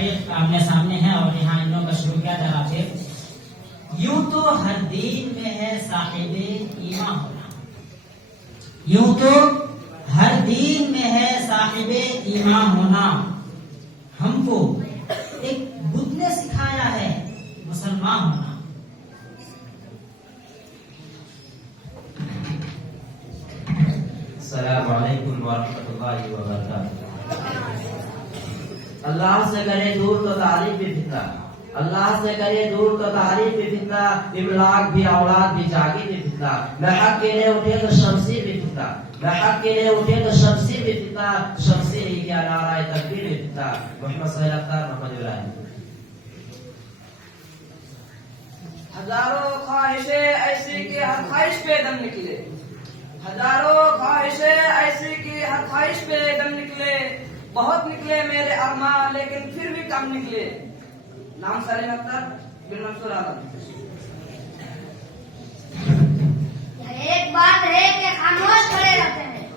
شیخ آمنے سامنے ہیں اور یہاں ان لوگوں کا شروع کیا جا رہا ہے. یوں تو ہر دین میں ہے صاحب ایمان ہونا، یوں تو ہر دین میں ہے صاحب ایمان ہونا. ہم کو ایک بدھ نے سکھایا ہے مسلمان ہونا. السلام علیکم ورحمۃ اللہ وبرکاتہ. اللہ سے کرے دور تو تعریف بھی فتنہ، اللہ سے کرے دور تو تعریف بھی فتنہ، املاک بھی اولاد بھی جاگی بھی فتنہ. میں حق کے لیے اٹھے تو شمسی بھی فتنہ، میں حق کے لیے اٹھے تو شمسی بھی فتنہ، شمسی ہی کیا نعرہ تکبیر بھی فتنہ. محمد صلی اللہ علیہ محمد ابراہیم. ہزاروں خواہشیں ایسی کہ ہر خواہش پہ دم نکلے، ہزاروں خواہشیں ایسی کہ ہر خواہش پہ دم نکلے. بہت نکلے میرے ارمان لیکن پھر بھی کم نکلے. نام سلیم اختر بن منصور عالم. یہ ایک بات ہے کہ خاموش کھڑے رہتے ہیں،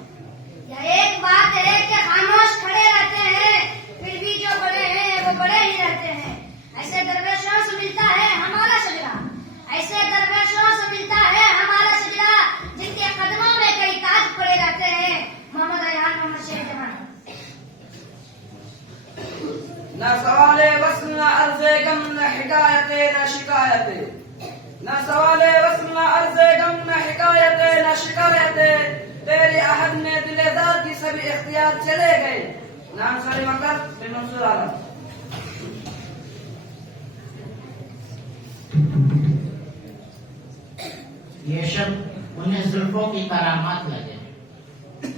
یہ ایک بات ہے کہ خاموش کھڑے رہتے ہیں، پھر بھی جو بڑے ہیں وہ بڑے ہی رہتے ہیں. ایسے درویشوں سے ملتا ہے ہمارا شجرا، ایسے درویشوں سے ملتا ہے ہمارا شجرا، جن کے قدموں میں کئی تاج پڑے رہتے ہیں. محمد ریحان، محمد شیخ جوان. نہ سوال وصل نہ عرض غم نہ حکایت نہ شکایت، نہ سوال وصل نہ عرض غم نہ حکایت نہ شکایت. تیرے عہد میں دل دار کی سبھی اختیار چلے گئے. نام سلیم اختر بن منصور عالم. یہ شب انہیں زلفوں کی کرامات لگے،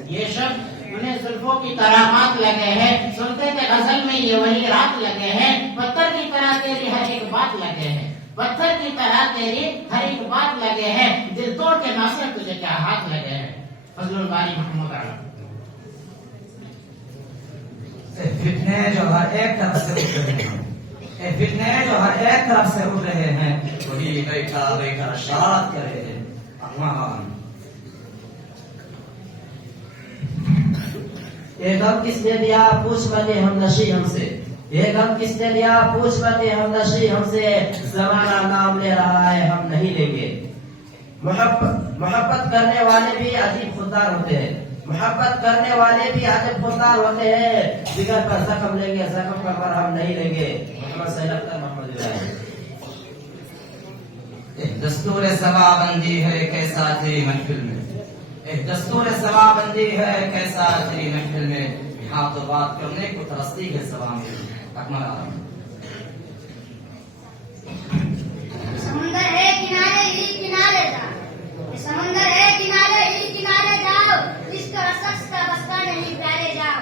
یہ شب انہیں زلفوں کی کرامات لگے ہیں. سنتے تھے غزل میں یہ وہی رات لگے ہیں. پتھر کی طرح تیری ہر ایک بات لگے ہیں، پتھر کی طرح تیری ہر ایک بات لگے ہیں. دل توڑ کے ناصر تجھے کیا ہاتھ لگے ہیں. فضل الباری محمد عالم. فتنے جو ہر ایک طرف سے اٹھ رہے ہیں، اے فتنے جو ہر ایک طرف سے اٹھ رہے ہیں، وہی بیٹھا بیٹھا ارشاد کر رہے ہیں. امان یہ غم کس نے دیا پوچھ بنے ہم نشی ہم سے، یہ غم کس نے دیا پوچھ بنے ہم نشی ہم سے. زمانہ نام لے رہا ہے ہم نہیں لیں گے. محبت کرنے والے بھی عجیب خوددار ہوتے ہیں، محبت کرنے والے بھی عجیب خوددار ہوتے ہیں. جگر پر زخم لیں گے، زخم پر مرہم نہیں لیں گے. محمد صلی اللہ علیہ محمد ابراہیم. ایک دستور سوا بندی ہے کیسا تیری محفل میں، ایک دستور سوا بندی ہے کیسا تیری محفل میں. یہاں تو بات کرنے کو ترستی ہے سوا میں. اکمل عالم. سمندر ہے کنارے ہی کنارے جاؤ، سمندر ہے کنارے ہی کنارے جاؤ، اس کا شخص کا بستہ نہیں پیارے جاؤ.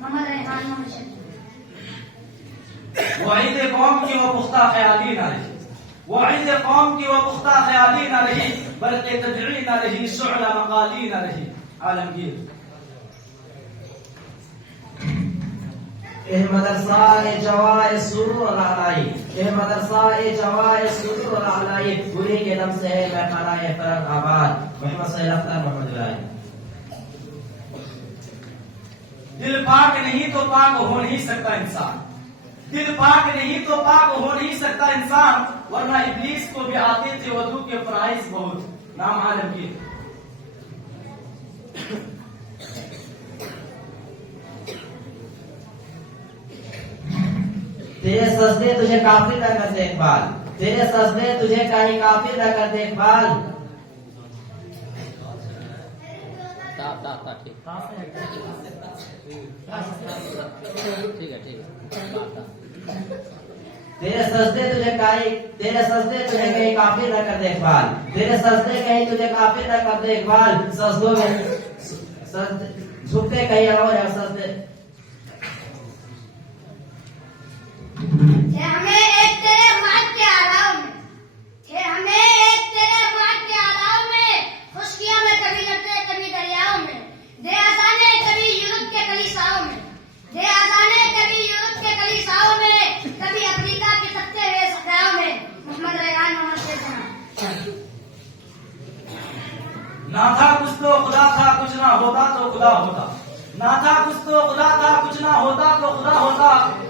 محمد ریحان، محمد شیخ. وعید قوم کی وہ پختہ خیالی نہ رہی، وعید قوم کی وہ پختہ خیالی نہ رہی، بلکہ تدعی نہ رہی، شعلہ مقالی نہ رہی. عالمگیر. اے مدرسہ جوائے سرور اور اعلائی، اے مدرسہ جوائے سرور اور اعلائی. انہی کے دم سے ہے میں خانہ فرق آباد. محمد صلی اللہ علیہ محمد ابراہیم. دل پاک نہیں تو پاک ہو نہیں سکتا انسان، دل پاک نہیں تو پاک ہو نہیں سکتا انسان، ورنہ ابلیس کو بھی آتے تھے وضو کے فرائض بہت. نام عالمگیر. تیرے سجدے تجھے کافر نہ کر دیکھ بھال، تیرے سجدے تجھے کہیں کافر نہ کر دیکھ بھال. تیرے سجدے تجھے کہیں کافر نہ کر دیکھ بھال، تیرے سجدے کہیں تجھے کافر نہ کر دیکھ بھال. سجدوں میں جھکتے کہیں اور ہے سجدے. ہمیں ایک تیرے مات کے آرام میں، ہمیں ایک تیرے مات کے آرام میں، خشکیوں میں کبھی لگتے کبھی دریاؤں میں، دے آزانے کبھی یورپ کے کلیساؤں میں، دے آزانے کبھی یورپ کے کلیساؤں میں، کبھی افریقہ کے تختے ہوئے صحراؤں میں. محمد ریحان، محمد شیخ جوان. نہ تھا کچھ تو خدا تھا، کچھ نہ ہوتا تو خدا ہوتا. نہ تھا کچھ تو خدا تھا، کچھ نہ ہوتا تو خدا ہوتا.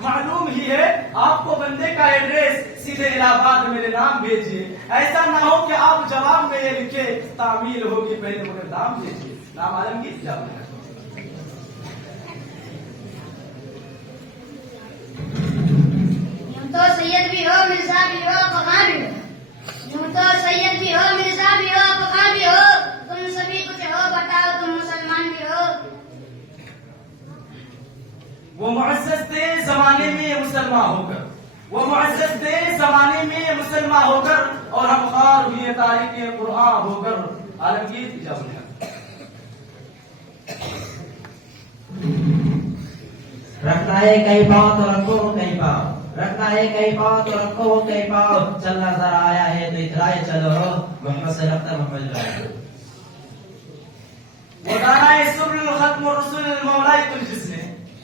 معلوم ہی ہے آپ کو بندے کا ایڈریس سیدھے الہ آباد میرے نام بھیجیے. ایسا نہ ہو کہ آپ جواب میں یہ لکھے تعمیل ہوگی پہلے مگر نام بھیجیے. نام عالمگیر کیا بنا؟ یوں تو سید بھی ہو مرزا بھی ہو فقاہ بھی ہو. یوں تو سید بھی ہو مرزا بھی ہو فقاہ بھی ہو. تم سبھی کچھ ہو بتاؤ تم مسلمان بھی ہو. وہ معزز تھے زمانے میں مسلمان ہو کر، وہ معزز تھے زمانے میں مسلمان ہو کر، اور ہم خوار ہوئے تاریخ قرآن ہو کر. عالمگیر کیا بنا؟ رکھنا ہے کئی پاؤں تو رکھو کئی پاؤں، رکھنا ہے کئی پاؤں تو رکھو کئی پاؤں. چلنا ذرا آیا ہے تو اترائے چلو محمد سے رفتہ محمد جائے. وہ دانا سبل الختم الرسول المولائے کل جس نے،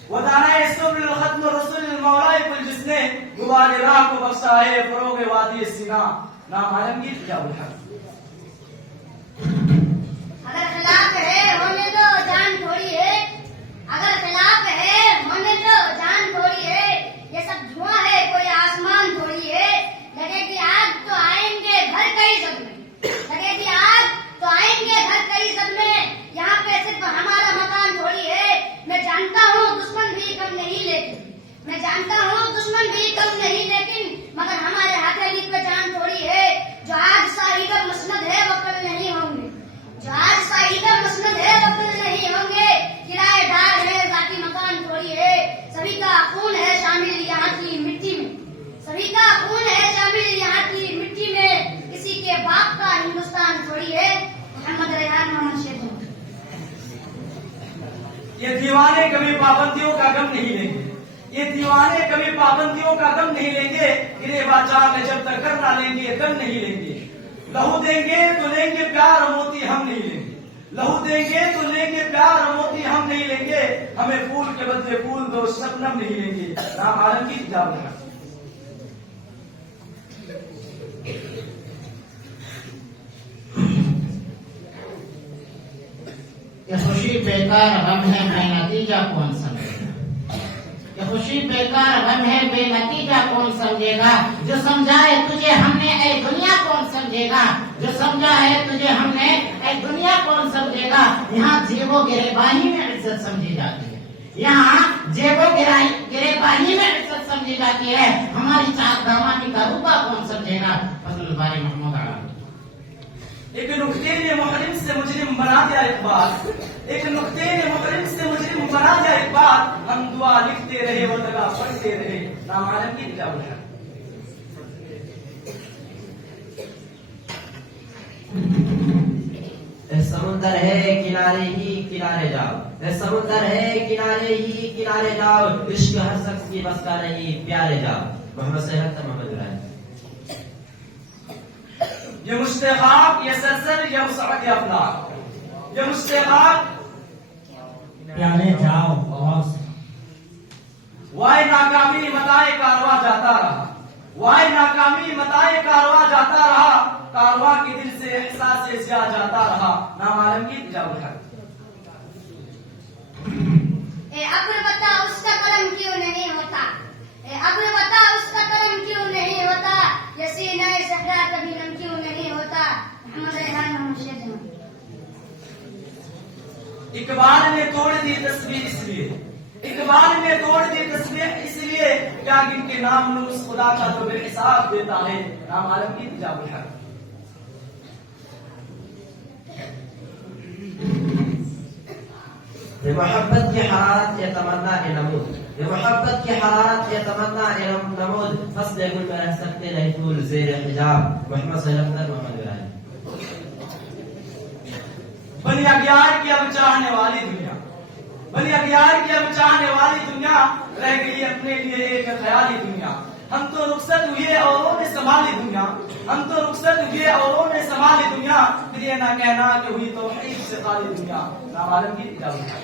وہ دانا سبل الختم الرسول المولائے کل جس نے غبار راہ کو بخشا ہے فروغ وادی سینا. نام عالمگیر کیا بنا؟ اگر خلاف ہے ہونے دو جان تھوڑی ہے. اگر خلاف ہے ہونے دو جان تھوڑی ہے. یہ سب دھواں ہے کوئی آسمان تھوڑی ہے. لگے گی آگ تو آئیں گے گھر کئی سب میں. لگے گی آگ تو آئیں گے گھر کئی سب میں. یہاں پہ صرف ہمارا مکان تھوڑی ہے. میں جانتا ہوں دشمن بھی کم نہیں لیکن، میں جانتا ہوں دشمن بھی کم نہیں لیکن، مگر ہمارے ہتھیلی پہ جان تھوڑی ہے. جو آج صاحب مسند ہے وہ کل نہیں ہوں گے. جو آج صاحب مسند ہے وہ کل نہیں ہوں گے. کرائے دار ہے ذاتی مکان تھوڑی ہے. سبھی کا خون ہے شامل یہاں کی مٹی میں. سبھی کا خون ہے شامل یہاں کی مٹی میں. کسی کے باپ کا ہندوستان تھوڑی ہے. محمد ریحان محمد شیخ. یہ دیوانے کبھی پابندیوں کا غم نہیں لیں گے. یہ دیوانے کبھی پابندیوں کا غم نہیں لیں گے. گرے باچار میں جب تک کر نہ لیں گے دم نہیں لیں گے. لہو دیں گے تو لیں گے پیار موتی ہم نہیں لیں گے. لہو دیں گے تو لیں گے پیار موتی ہم نہیں لیں گے. ہمیں پھول کے بدلے پھول دو شبنم نہیں لیں گے. نام عالمگیر کیا بنا؟ یہ خوشی بیکار غم ہے بے نتیجہ کون سمجھے گا. یہ خوشی بیکار غم ہے بے نتیجہ کون سمجھے گا. جو سمجھائے تجھے ہم نے اے دنیا کون سمجھے گا. جو سمجھا ہے تجھے ہم نے اے دنیا کون سمجھے گا. یہاں جیب و گریبانی میں عزت سمجھی جاتی ہے. یہاں جیب و گریبانی میں عزت سمجھی جاتی ہے. ہماری چاک دامانی کا روپا کون سمجھے گا. فضل الباری محمود عالم. ایک نقطے نے محرم سے مجرم بنا دیا اقبال. ایک نقطے نے محرم سے مجرم بنا دیا اقبال. ہم دعا لکھتے رہے وہ دگا پڑھتے رہے. نام عالمگیر کیا بنا؟ سمندر ہے کنارے ہی کنارے جاؤ. سمندر ہے کنارے ہی کنارے جاؤ. عشق ہر شخص کی بس کا نہیں پیارے جاؤ. محمد سے رفتہ محمد جائے. یہ مشتاق یہ سرسر یہ مسعد افلاق. یہ مشتاق پیارے جاؤ اور وائے ناکامی متائے کارواں جاتا رہا. وائے ناکامی متائے کارواں جاتا رہا. کارواں کے دل سے احساس زیادہ جاتا رہا. نام عالمگیر کیا بنا؟ اے ابر بتا اس کا کرم کیوں نہیں ہوتا. اے ابر بتا اس کا کرم کیوں نہیں ہوتا. یہ سینہ صحرا کبھی نم کیوں نہیں ہوتا. محمد ریحان محمد شیخ. اقبال نے توڑ دی تصویر اس لیے. اقبال نے توڑ دی تصویر اس لیے کیا جن کے نام نوس خدا کا تو بے حساب دیتا ہے. نام عالمگیر کیا بنا؟ یہ محبت کی حرارت یہ تمنا نمود. یہ محبت کی حرارت یہ تمنا نمود. فصل گل میں رہ سکتے نہیں پھول زیر حجاب. محمد صلی اللہ علیہ وسلم محمد رائے. بنی اگیار کی اب چاہنے والی دنیا. بنی اگیار کی اب چاہنے والی دنیا رہ گئی اپنے لیے ایک خیالی دنیا. ہم تو رخصت ہوئے اوروں نے سنبھالی دنیا. ہم تو رخصت ہوئے اوروں نے سنبھالی دنیا. پھر یہ نہ کہنا کہ ہوئی تو حیف سے خالی دنیا. نام عالمگیر کیا بنا؟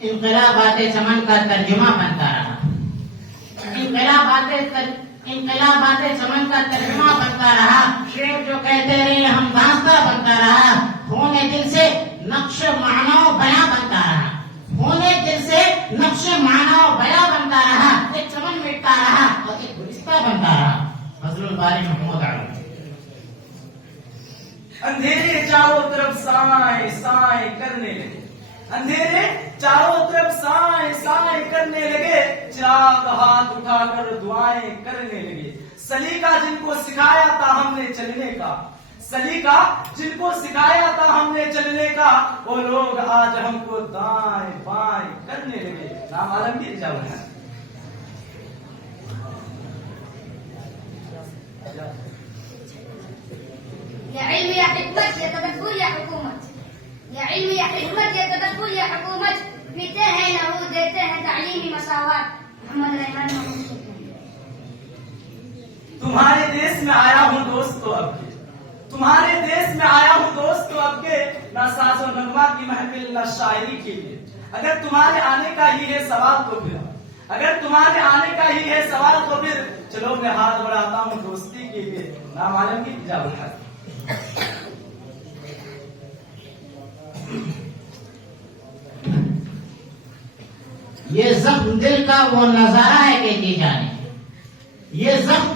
انقلابات چمن کا ترجمہ بنتا رہا. انقلابات چمن کا ترجمہ بنتا رہا، شیخ جو کہتے رہے ہم داستہ بنتا رہا، ہونے دل سے نقش معنی و بیاں بنتا رہا، ہونے دل سے نقش معنی و بیاں بنتا رہا، ایک چمن مٹتا رہا اور ایک گلستہ بنتا رہا۔ فضل الباری محمود عالم۔ اندھیرے چاروں طرف سائیں سائیں کرنے لگے، اندھیرے چاروں طرف سائیں سائیں کرنے لگے، چراغ ہاتھ اٹھا کر دعائیں کرنے لگے۔ سلیقہ جن کو سکھایا تھا ہم نے چلنے کا، سلیقہ جن کو سکھایا تھا ہم نے چلنے کا، وہ لوگ آج ہم کو دائیں بائیں کرنے لگے۔ نام عالمگیر جاؤ ہے۔ یا علم یا حکمت یا تدبر یا حکومت، یا علم یا حکمت یا تدبر یا حکومت، پیتے ہیں لہو دیتے ہیں تعلیمی مساوات۔ محمد رحمان محمود۔ تمہارے دیس میں آیا ہوں دوستو اب کے، تمہارے دیس میں آیا ہوں دوستو اب کے، نہ ساز و نغمہ کی محفل نہ شاعری کے لیے۔ اگر تمہارے آنے کا ہی ہے سوال تو پھر، اگر تمہارے آنے کا ہی ہے سوال تو پھر چلو میں ہاتھ بڑھاتا ہوں دوستی کے لیے۔ نام عالم کی اجازت ہے۔ یہ زخم دل کا وہ نظارہ ہے کہ جی جانے، یہ زخم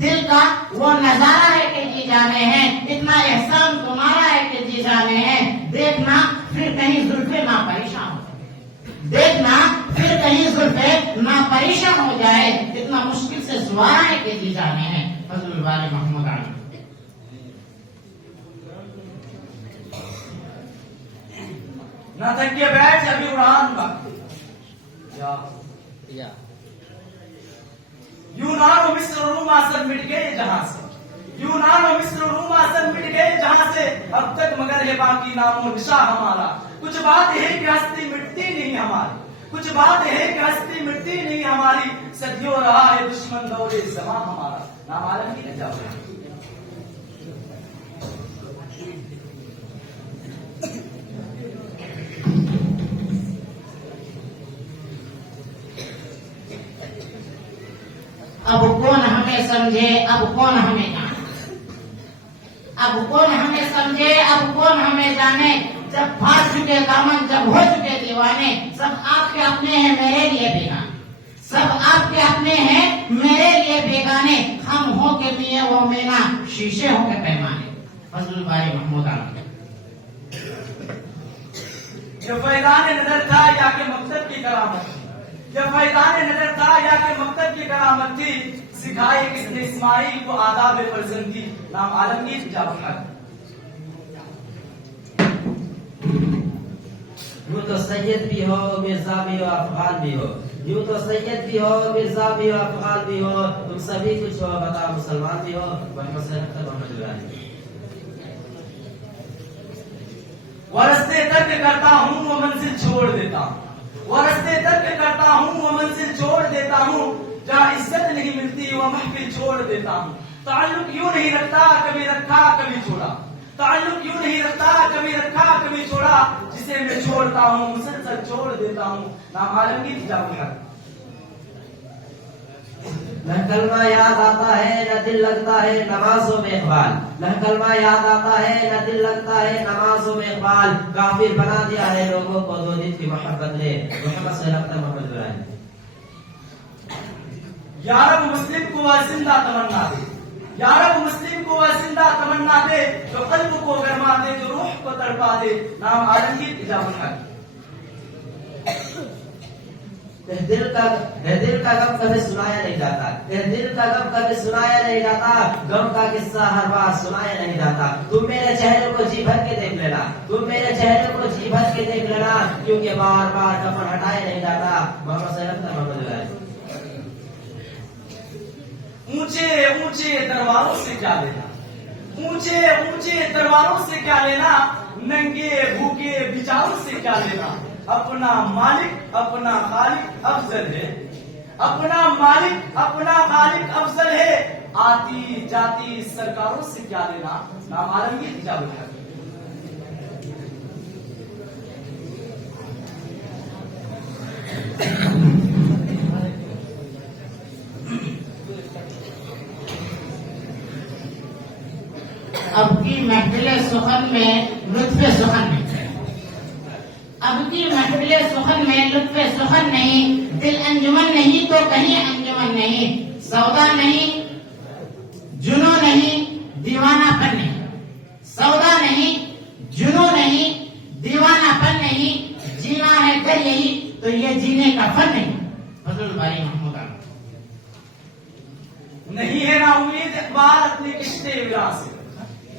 دل کا وہ نظارہ ہے کہ جی جانے ہیں، اتنا احسان تمہارا ہے کہ جی جانے ہیں، دیکھنا پھر کہیں زلفے نہ پریشان ہو جائے، دیکھنا پھر کہیں زلفے نہ پریشان ہو جائے، اتنا مشکل سے سوارا ہے کہ جی جانے ہیں۔ فضل الباری محمود عالم۔ نہ تھکے بیٹھ ابھی اڑان باقی، یونان و مصر و روم سب مٹ گئے جہاں سے، یونان و مصر و روم سب مٹ گئے جہاں سے، اب تک مگر ہے باقی نام و نشاں ہمارا۔ کچھ بات ہے کہ ہستی مٹتی نہیں ہماری، کچھ بات ہے کہ ہستی مٹتی نہیں ہماری، صدیوں رہا ہے دشمن دور زمان ہمارا۔ نام عالم کی اجازت۔ اب کون ہمیں سمجھے اب کون ہمیں جانے، اب کون ہمیں سمجھے اب کون ہمیں جانے، جب پھاڑ چکے دامن جب ہو چکے دیوانے، سب آپ کے اپنے ہیں میرے لیے بیگانے، سب آپ کے اپنے ہیں میرے لیے بیگانے، ہم ہو کے میے وہ مینا شیشے ہو کے پیمانے۔ فضل الباری محمود عالم۔ یہ فیضان نظر تھا یا کہ مقصد کی کرامت تھی، یہ فیضان نظر تھا یا کہ مقصد کی کرامت تھی، سکھائی کس نے اسماعیل کو آداب فرزندی۔ نام عالمگیر اجازت ہے۔ یوں تو سید بھی ہو مرزا بھی ہو افغان بھی ہو، یوں تو سید بھی ہو مرزا بھی ہو افغان بھی ہو، تم سبھی کچھ ہو بتا مسلمان بھی ہو۔ محمد علی۔ وہ رستے ترک کرتا ہوں وہ منزل چھوڑ دیتا ہوں، وہ رستے ترک کرتا ہوں وہ منزل چھوڑ دیتا ہوں، جہاں عزت نہیں ملتی وہ محفل چھوڑ دیتا ہوں۔ تعلق یوں نہیں رکھتا کبھی رکھا کبھی چھوڑا، تعلق یوں نہیں رکھتا کبھی رکھا کبھی چھوڑا، جسے میں چھوڑتا ہوں مسلسل چھوڑ دیتا ہوں۔ نام عالمگیر اجازت ہے۔ نہ کلمہ یاد آتا ہے نہ دل لگتا ہے نمازوں میں اقبال، نہ کلمہ یاد آتا ہے نہ دل لگتا ہے نمازوں میں اقبال، کافر بنا دیا ہے لوگوں کو دو دن کی محبت نے۔ محمد صلی اللہ علیہ وسلم۔ یارب مسلم کو وہ زندہ تمنا دے، یارب مسلم کو وہ زندہ تمنا دے، جو قلب کو گرما دے جو روح کو تڑپا دے۔ نام عالمگیر اجازت ہے۔ دل کا غم کبھی سنایا نہیں جاتا، دل کا غم کبھی سنایا نہیں جاتا، غم کا قصہ ہر بار سنایا نہیں جاتا۔ تم میرے چہرے کو جی بھر کے دیکھ لینا، تم میرے چہرے کو جی بھر کے دیکھ لینا، کیونکہ بار بار کفن ہٹایا نہیں جاتا۔ محمد صلی اللہ علیہ وسلم۔ اونچے اونچے درباروں سے کیا لینا، اونچے اونچے درباروں سے کیا لینا، ننگے بھوکے بیچاروں سے کیا لینا، اپنا مالک اپنا خالق افضل ہے، اپنا مالک اپنا خالق افضل ہے، آتی جاتی سرکاروں سے کیا لینا۔ نام عالمگیر اجازت ہے۔ اب کی محفل سخن میں لطف سخن نہیں، اب کی محفل سخن میں لطف سخن نہیں، دل انجمن نہیں تو کہیں انجمن نہیں، سودا نہیں جنو نہیں دیوانہ پن نہیں، سودا نہیں جنو نہیں دیوانہ پن نہیں، جینا ہے کر یہی تو یہ جینے کا فن نہیں۔ فضل الباری محمود عالم۔ نہیں ہے نا امید اقبال اپنی کشتے ویراں سے،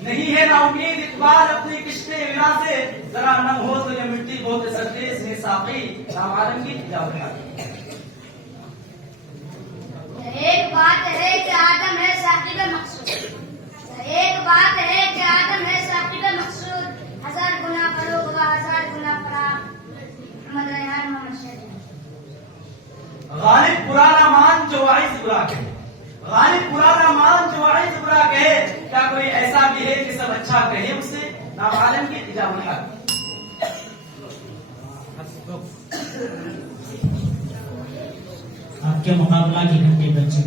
نہیں ہے نا امید اقبال اپنی کشتے ویراں سے، ذرا نم ہو تو یہ مٹی بہت سکتے اس نے ساقی نام عالم کی تجاوت ہے۔ ایک بات ہے کہ آدم ہے ثاقب مقصود، ایک بات ہے کہ آدم ہے ثاقب مقصود، ہزار گنا فروغ و ہزار گنا فراق، محمد ریحان محمد شہید۔ غالب پرانا مان جو واعظ برا کہے، غالب پرانا مان جو واعظ برا کہے، کیا کوئی ایسا بھی ہے کہ سب اچھا کہے اسے؟ نام عالم کی تجاوت ہے۔ آپ کے مقابلہ کے گھنٹے بچے